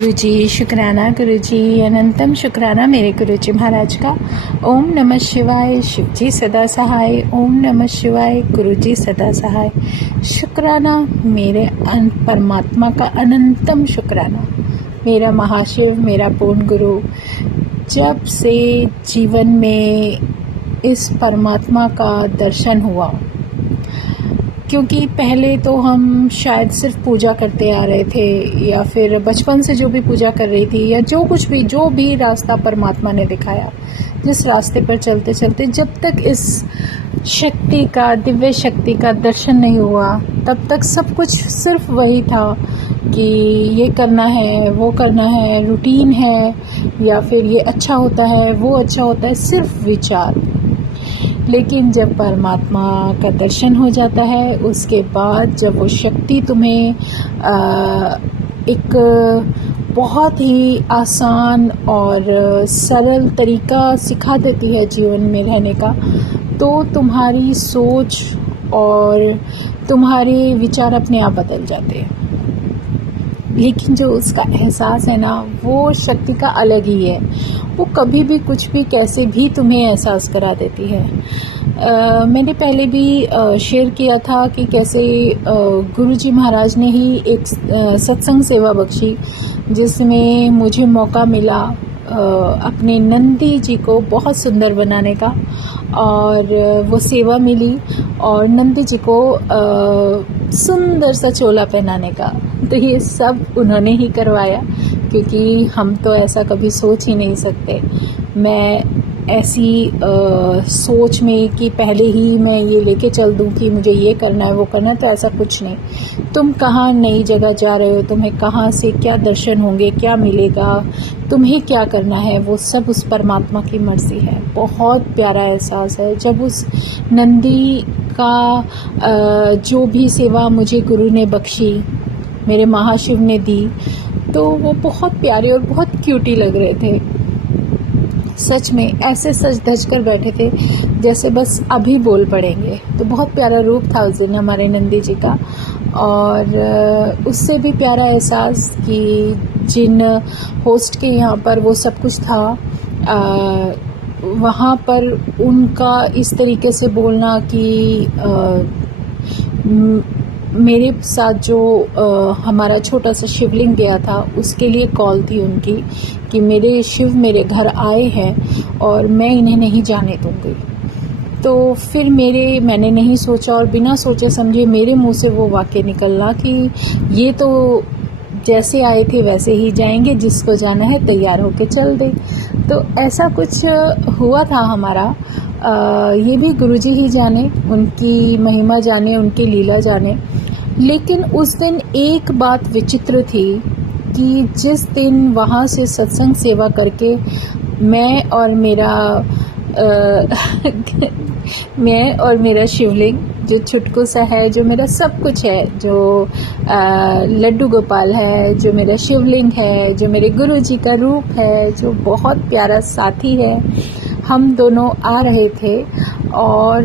गुरुजी शुक्राना, गुरुजी अनंतम शुक्राना मेरे गुरुजी महाराज का। ओम नमः शिवाय, शिवजी सदा सहाय। ओम नमः शिवाय, गुरुजी सदा सहाय। शुक्राना मेरे परमात्मा का अनंतम शुक्राना, मेरा महाशिव, मेरा पूर्ण गुरु। जब से जीवन में इस परमात्मा का दर्शन हुआ, क्योंकि पहले तो हम शायद सिर्फ पूजा करते आ रहे थे, या फिर बचपन से जो भी पूजा कर रही थी, या जो भी रास्ता परमात्मा ने दिखाया, जिस रास्ते पर चलते चलते जब तक इस शक्ति का, दिव्य शक्ति का दर्शन नहीं हुआ, तब तक सब कुछ सिर्फ वही था कि ये करना है, वो करना है, रूटीन है, या फिर ये अच्छा होता है, वो अच्छा होता है, सिर्फ विचार। लेकिन जब परमात्मा का दर्शन हो जाता है, उसके बाद जब वो शक्ति तुम्हें एक बहुत ही आसान और सरल तरीका सिखा देती है जीवन में रहने का, तो तुम्हारी सोच और तुम्हारे विचार अपने आप बदल जाते हैं। लेकिन जो उसका एहसास है ना, वो शक्ति का अलग ही है। वो कभी भी कुछ भी कैसे भी तुम्हें एहसास करा देती है। मैंने पहले भी शेयर किया था कि कैसे गुरुजी महाराज ने ही एक सत्संग सेवा बख्शी, जिसमें मुझे मौका मिला अपने नंदी जी को बहुत सुंदर बनाने का, और वो सेवा मिली, और नंदी जी को सुंदर सा चोला पहनाने का। तो ये सब उन्होंने ही करवाया, क्योंकि हम तो ऐसा कभी सोच ही नहीं सकते। मैं ऐसी सोच में कि पहले ही मैं ये लेके चल दूं कि मुझे ये करना है, वो करना है, तो ऐसा कुछ नहीं। तुम कहाँ नई जगह जा रहे हो, तुम्हें कहाँ से क्या दर्शन होंगे, क्या मिलेगा, तुम्हें क्या करना है, वो सब उस परमात्मा की मर्जी है। बहुत प्यारा एहसास है जब उस नंदी का जो भी सेवा मुझे गुरु ने बख्शी, मेरे महाशिव ने दी, तो वो बहुत प्यारे और बहुत क्यूटी लग रहे थे। सच में ऐसे सज धज कर बैठे थे जैसे बस अभी बोल पड़ेंगे। तो बहुत प्यारा रूप था उस दिन हमारे नंदी जी का। और उससे भी प्यारा एहसास कि जिन होस्ट के यहाँ पर वो सब कुछ था, वहाँ पर उनका इस तरीके से बोलना कि मेरे साथ जो हमारा छोटा सा शिवलिंग गया था, उसके लिए कॉल थी उनकी कि मेरे शिव मेरे घर आए हैं और मैं इन्हें नहीं जाने दूंगी। तो फिर मैंने नहीं सोचा, और बिना सोचे समझे मेरे मुंह से वो वाक्य निकलना कि ये तो जैसे आए थे वैसे ही जाएंगे, जिसको जाना है तैयार होके चल दे। तो ऐसा कुछ हुआ था हमारा। ये भी गुरुजी ही जाने, उनकी महिमा जाने, उनकी लीला जाने। लेकिन उस दिन एक बात विचित्र थी कि जिस दिन वहाँ से सत्संग सेवा करके मैं और मेरा शिवलिंग जो छुटकू सा है, जो मेरा सब कुछ है, जो लड्डू गोपाल है, जो मेरा शिवलिंग है, जो मेरे गुरुजी का रूप है, जो बहुत प्यारा साथी है, हम दोनों आ रहे थे। और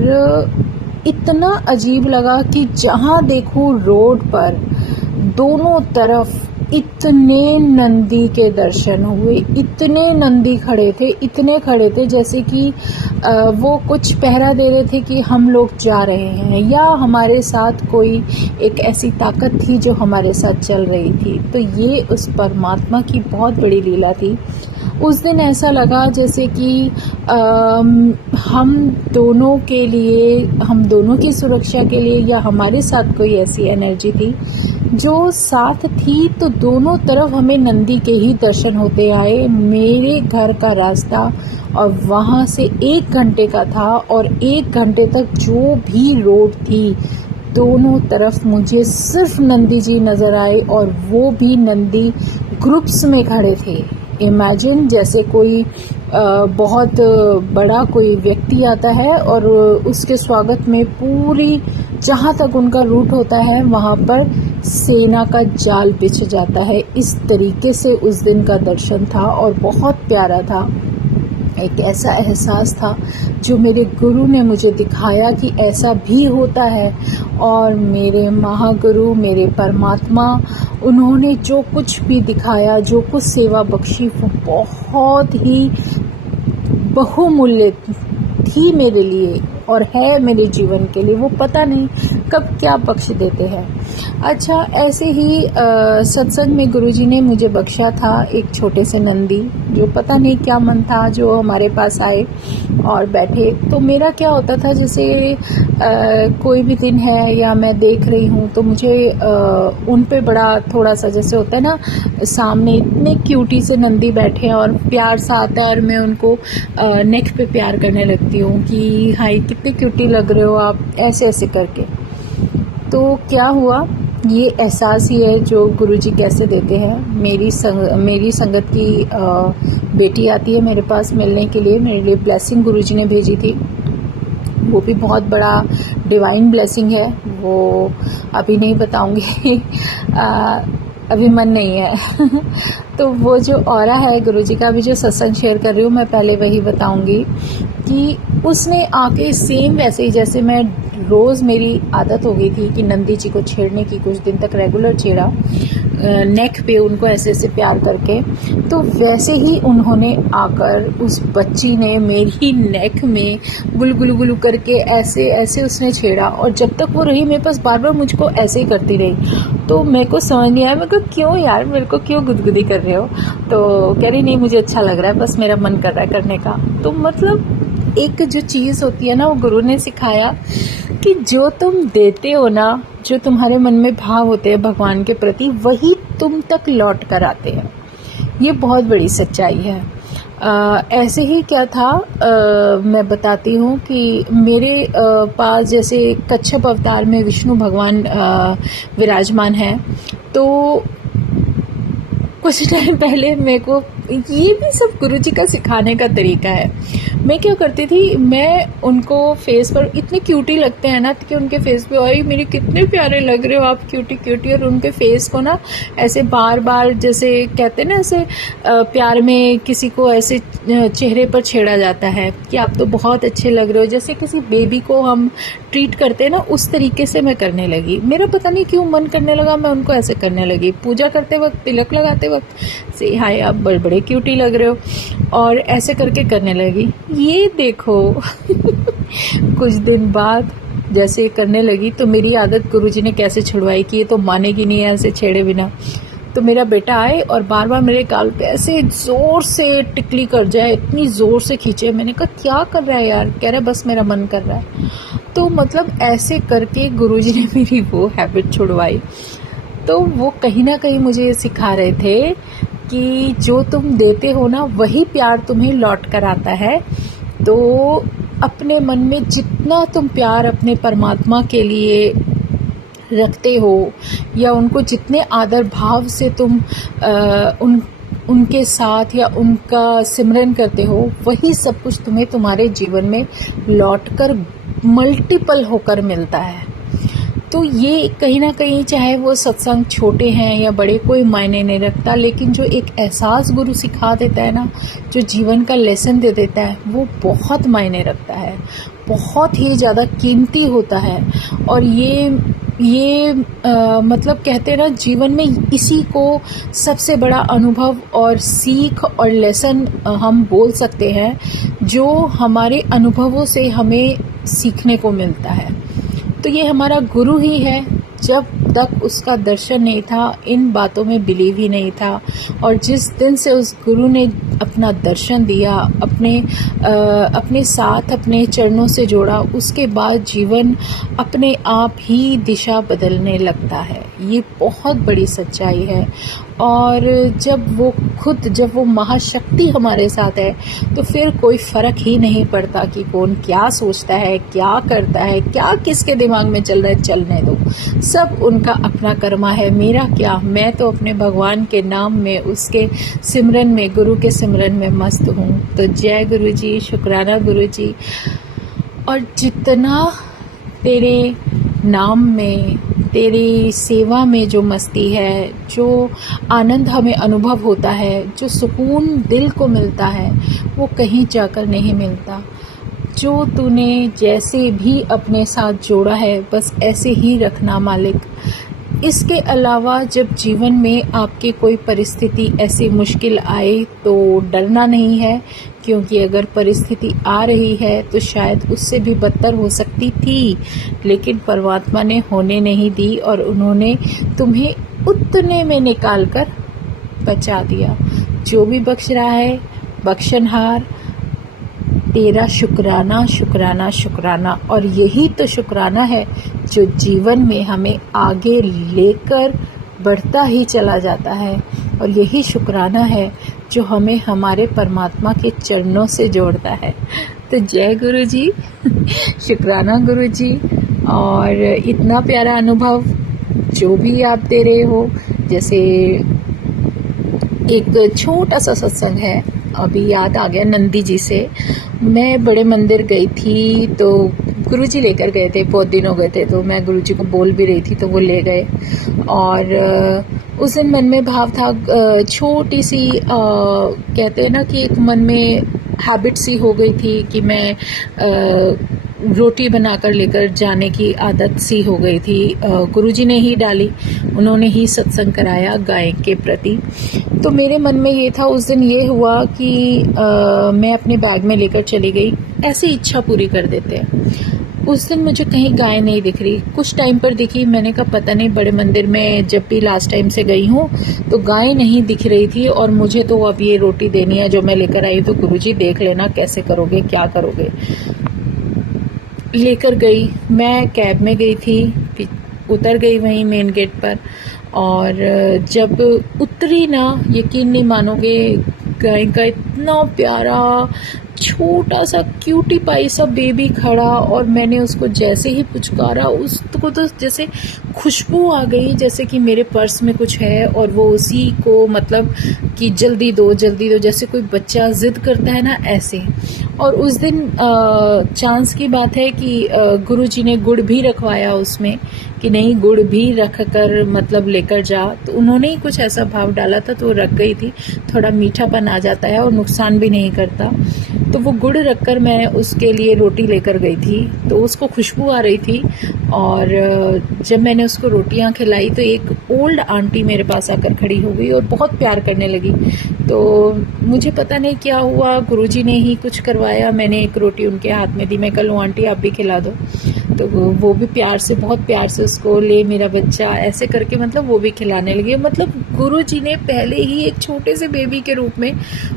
इतना अजीब लगा कि जहाँ देखूँ रोड पर दोनों तरफ इतने नंदी के दर्शन हुए, इतने नंदी खड़े थे, इतने खड़े थे जैसे कि वो कुछ पहरा दे रहे थे कि हम लोग जा रहे हैं, या हमारे साथ कोई एक ऐसी ताकत थी जो हमारे साथ चल रही थी। तो ये उस परमात्मा की बहुत बड़ी लीला थी। उस दिन ऐसा लगा जैसे कि हम दोनों के लिए, हम दोनों की सुरक्षा के लिए, या हमारे साथ कोई ऐसी एनर्जी थी जो साथ थी। तो दोनों तरफ हमें नंदी के ही दर्शन होते आए। मेरे घर का रास्ता और वहाँ से 1 घंटे का था, और 1 घंटे तक जो भी रोड थी, दोनों तरफ मुझे सिर्फ नंदी जी नज़र आए, और वो भी नंदी ग्रुप्स में खड़े थे। इमेजिन जैसे कोई बहुत बड़ा कोई व्यक्ति आता है और उसके स्वागत में पूरी, जहाँ तक उनका रूट होता है वहाँ पर सेना का जाल बिछ जाता है। इस तरीके से उस दिन का दर्शन था और बहुत प्यारा था। एक ऐसा एहसास था जो मेरे गुरु ने मुझे दिखाया कि ऐसा भी होता है। और मेरे महागुरु, मेरे परमात्मा, उन्होंने जो कुछ भी दिखाया, जो कुछ सेवा बख्शी, वो बहुत ही बहुमूल्य थी मेरे लिए और है मेरे जीवन के लिए। वो पता नहीं कब क्या बख्श देते हैं। अच्छा, ऐसे ही सत्संग में गुरुजी ने मुझे बख्शा था एक छोटे से नंदी, जो पता नहीं क्या मन था, जो हमारे पास आए और बैठे। तो मेरा क्या होता था, जैसे कोई भी दिन है या मैं देख रही हूँ तो मुझे उन पे बड़ा थोड़ा सा, जैसे होता है ना, सामने इतने क्यूटी से नंदी बैठे हैं और प्यार सा आता है और मैं उनको नेक पे प्यार करने लगती हूँ कि हाय कितने क्यूटी लग रहे हो आप, ऐसे ऐसे करके। तो क्या हुआ, ये एहसास ही है जो गुरुजी कैसे देते हैं। मेरी संगत की बेटी आती है मेरे पास मिलने के लिए, मेरे लिए ब्लेसिंग गुरुजी ने भेजी थी। वो भी बहुत बड़ा डिवाइन ब्लेसिंग है, वो अभी नहीं बताऊंगी अभी मन नहीं है तो वो जो ऑरा है गुरुजी का, अभी जो सत्संग शेयर कर रही हूँ मैं, पहले वही बताऊंगी कि उसने आके सेम वैसे ही, जैसे मैं रोज़, मेरी आदत हो गई थी कि नंदी जी को छेड़ने की, कुछ दिन तक रेगुलर छेड़ा नेक पे उनको ऐसे ऐसे प्यार करके, तो वैसे ही उन्होंने आकर उस बच्ची ने मेरी नेक में गुलू गुलू गुलू करके ऐसे ऐसे उसने छेड़ा। और जब तक वो रही मेरे पास, बार बार मुझको ऐसे ही करती रही। तो मेरे को समझ नहीं आया, मेरे को क्यों यार, मेरे को क्यों गुदगुदी कर रहे हो। तो कह रही नहीं, मुझे अच्छा लग रहा है, बस मेरा मन कर रहा है करने का। तो मतलब एक जो चीज़ होती है ना, वो गुरु ने सिखाया कि जो तुम देते हो ना, जो तुम्हारे मन में भाव होते हैं भगवान के प्रति, वही तुम तक लौट कर आते हैं। ये बहुत बड़ी सच्चाई है। ऐसे ही क्या था, मैं बताती हूँ कि मेरे पास जैसे कच्छप अवतार में विष्णु भगवान विराजमान है। तो कुछ टाइम पहले मेरे को, ये भी सब गुरुजी का सिखाने का तरीका है। मैं क्या करती थी, मैं उनको फेस पर, इतने क्यूटी लगते हैं ना कि उनके फेस पे, और मेरे कितने प्यारे लग रहे हो आप, क्यूटी क्यूटी, और उनके फेस को ना ऐसे बार बार, जैसे कहते हैं ना, ऐसे प्यार में किसी को ऐसे चेहरे पर छेड़ा जाता है कि आप तो बहुत अच्छे लग रहे हो, जैसे किसी बेबी को हम ट्रीट करते हैं ना, उस तरीके से मैं करने लगी। मेरा पता नहीं क्यों मन करने लगा, मैं उनको ऐसे करने लगी। पूजा करते वक्त, तिलक लगाते वक्त से हाय आप बड़े क्यूटी लग रहे हो, और ऐसे करके करने लगी। ये देखो कुछ दिन बाद जैसे करने लगी तो मेरी आदत गुरुजी ने कैसे छुड़वाई कि ये तो मानेगी नहीं ऐसे छेड़े बिना। तो मेरा बेटा आए और बार बार मेरे गाल पे ऐसे जोर से टिकली कर जाए, इतनी जोर से खींचे। मैंने कहा क्या कर रहा है यार, कह रहा है बस मेरा मन कर रहा है। तो मतलब ऐसे करके गुरुजी ने मेरी वो हैबिट छुड़वाई। तो वो कहीं ना कहीं मुझे ये सिखा रहे थे कि जो तुम देते हो ना, वही प्यार तुम्हें लौट कर आता है। तो अपने मन में जितना तुम प्यार अपने परमात्मा के लिए रखते हो, या उनको जितने आदर भाव से तुम उनके साथ या उनका सिमरन करते हो, वही सब कुछ तुम्हें तुम्हारे जीवन में लौटकर मल्टीपल होकर मिलता है। तो ये कहीं ना कहीं, चाहे वो सत्संग छोटे हैं या बड़े, कोई मायने नहीं रखता, लेकिन जो एक एहसास गुरु सिखा देता है ना, जो जीवन का लेसन दे देता है, वो बहुत मायने रखता है, बहुत ही ज़्यादा कीमती होता है। और ये मतलब कहते हैं ना, जीवन में इसी को सबसे बड़ा अनुभव और सीख और लेसन हम बोल सकते हैं, जो हमारे अनुभवों से हमें सीखने को मिलता है। तो ये हमारा गुरु ही है। जब तक उसका दर्शन नहीं था, इन बातों में बिलीव ही नहीं था। और जिस दिन से उस गुरु ने अपना दर्शन दिया, अपने साथ अपने चरणों से जोड़ा, उसके बाद जीवन अपने आप ही दिशा बदलने लगता है। ये बहुत बड़ी सच्चाई है। और जब वो महाशक्ति हमारे साथ है, तो फिर कोई फ़र्क ही नहीं पड़ता कि कौन क्या सोचता है, क्या करता है, क्या किसके दिमाग में चल रहा है, चलने दो। सब उनका अपना कर्मा है, मेरा क्या। मैं तो अपने भगवान के नाम में, उसके सिमरन में, गुरु के सिमरन में मस्त हूँ। तो जय गुरु जी, शुक्राना गुरु जी। और जितना तेरे नाम में तेरी सेवा में जो मस्ती है, जो आनंद हमें अनुभव होता है, जो सुकून दिल को मिलता है, वो कहीं जाकर नहीं मिलता। जो तूने जैसे भी अपने साथ जोड़ा है बस ऐसे ही रखना मालिक। इसके अलावा जब जीवन में आपके कोई परिस्थिति ऐसी मुश्किल आए तो डरना नहीं है, क्योंकि अगर परिस्थिति आ रही है तो शायद उससे भी बदतर हो सकती थी, लेकिन परमात्मा ने होने नहीं दी और उन्होंने तुम्हें उतने में निकाल कर बचा दिया। जो भी बख्श रहा है बख्शनहार, तेरा शुक्राना शुक्राना शुक्राना। और यही तो शुक्राना है जो जीवन में हमें आगे लेकर बढ़ता ही चला जाता है, और यही शुक्राना है जो हमें हमारे परमात्मा के चरणों से जोड़ता है। तो जय गुरु जी, शुक्राना गुरु जी। और इतना प्यारा अनुभव जो भी आप दे रहे हो, जैसे एक छोटा सा सत्संग है, अभी याद आ गया नंदी जी से। मैं बड़े मंदिर गई थी तो गुरुजी लेकर गए थे, बहुत दिन हो गए थे, तो मैं गुरुजी को बोल भी रही थी तो वो ले गए। और उस दिन मन में भाव था, छोटी सी कहते हैं ना कि एक मन में हैबिट सी हो गई थी कि मैं रोटी बनाकर लेकर जाने की आदत सी हो गई थी। गुरुजी ने ही डाली, उन्होंने ही सत्संग कराया गाय के प्रति। तो मेरे मन में ये था, उस दिन ये हुआ कि मैं अपने बैग में लेकर चली गई, ऐसी इच्छा पूरी कर देते हैं। उस दिन मुझे कहीं गाय नहीं दिख रही, कुछ टाइम पर दिखी, मैंने कहा पता नहीं, बड़े मंदिर में जब भी लास्ट टाइम से गई हूँ तो गाय नहीं दिख रही थी, और मुझे तो अब ये रोटी देनी है जो मैं लेकर आई, तो गुरुजी देख लेना कैसे करोगे, क्या करोगे। लेकर गई, मैं कैब में गई थी, उतर गई वहीं मेन गेट पर, और जब उतरी ना, यकीन नहीं मानोगे, गाय का इतना प्यारा छोटा सा क्यूटी पाई सा बेबी खड़ा, और मैंने उसको जैसे ही पुचकारा, उसको तो जैसे खुशबू आ गई, जैसे कि मेरे पर्स में कुछ है, और वो उसी को मतलब कि जल्दी दो जल्दी दो, जैसे कोई बच्चा जिद करता है ना, ऐसे। और उस दिन चांस की बात है कि गुरुजी ने गुड़ भी रखवाया उसमें, कि नहीं गुड़ भी रख कर मतलब लेकर जा, तो उन्होंने ही कुछ ऐसा भाव डाला था तो वो रख गई थी। थोड़ा मीठापन आ जाता है और नुकसान भी नहीं करता, तो वो गुड़ रखकर मैं उसके लिए रोटी लेकर गई थी, तो उसको खुशबू आ रही थी। और जब मैंने उसको रोटियां खिलाई तो एक ओल्ड आंटी मेरे पास आकर खड़ी हो गई और बहुत प्यार करने लगी। तो मुझे पता नहीं क्या हुआ, गुरुजी ने ही कुछ करवाया, मैंने एक रोटी उनके हाथ में दी, मैं कल आंटी आप भी खिला दो, तो वो भी प्यार से, बहुत प्यार से उसको, ले मेरा बच्चा, ऐसे करके मतलब वो भी खिलाने लगे। मतलब गुरुजी ने पहले ही एक छोटे से बेबी के रूप में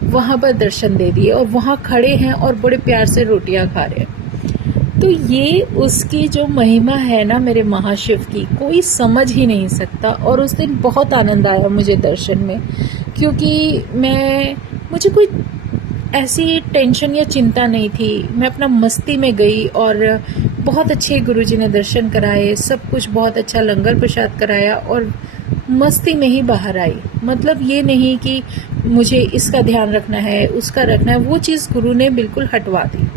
वहाँ पर दर्शन दे दिए, और वहाँ खड़े हैं और बड़े प्यार से रोटियां खा रहे हैं। तो ये उसकी जो महिमा है ना मेरे महाशिव की, कोई समझ ही नहीं सकता। और उस दिन बहुत आनंद आया मुझे दर्शन में, क्योंकि मुझे कोई ऐसी टेंशन या चिंता नहीं थी, मैं अपना मस्ती में गई, और बहुत अच्छे गुरुजी ने दर्शन कराए, सब कुछ बहुत अच्छा, लंगर प्रसाद कराया, और मस्ती में ही बाहर आई। मतलब ये नहीं कि मुझे इसका ध्यान रखना है, उसका रखना है, वो चीज़ गुरु ने बिल्कुल हटवा दी।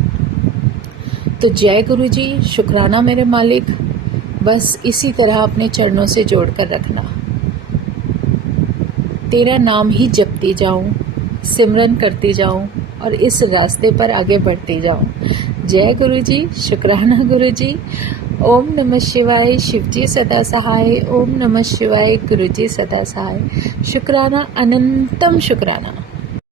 तो जय गुरु जी, शुक्राना मेरे मालिक। बस इसी तरह अपने चरणों से जोड़ कर रखना, तेरा नाम ही जपती जाऊं, सिमरन करती जाऊं, और इस रास्ते पर आगे बढ़ती जाऊं। जय गुरु जी, शुक्राना गुरु जी। ओम नमः शिवाय, शिवजी सदा सहाय। ओम नमः शिवाय, गुरु जी सदा सहाय। शुक्राना, अनंतम शुक्राना।